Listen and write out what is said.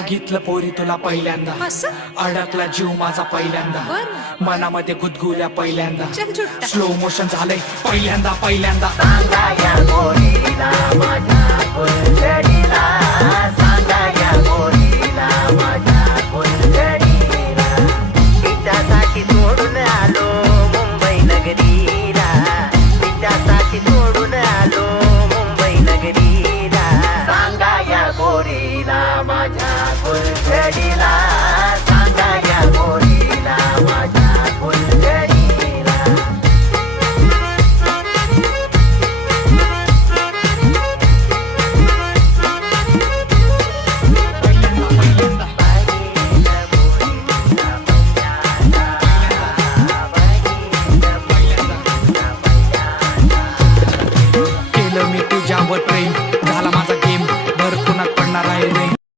बघितलं पोरी तुला पहिल्यांदा, असं? अडकला जीव माझा पहिल्यांदा, बरं. मनामध्ये गुदगुल्या पहिल्यांदा, चल झुट्टा. स्लो मोशन झालंय पहिल्यांदा पहिल्यांदा. सांगा या गोरीला माझ्या कुलछडीला, सांगा या गोरीला माझ्या कुलछडीला. तिच्यासाठी सोडून आलो मुंबई नगरीला, तिच्यासाठी सोडून आलो मुंबई नगरीला. सांगा या गोरीला माझ्या कुलछडीला.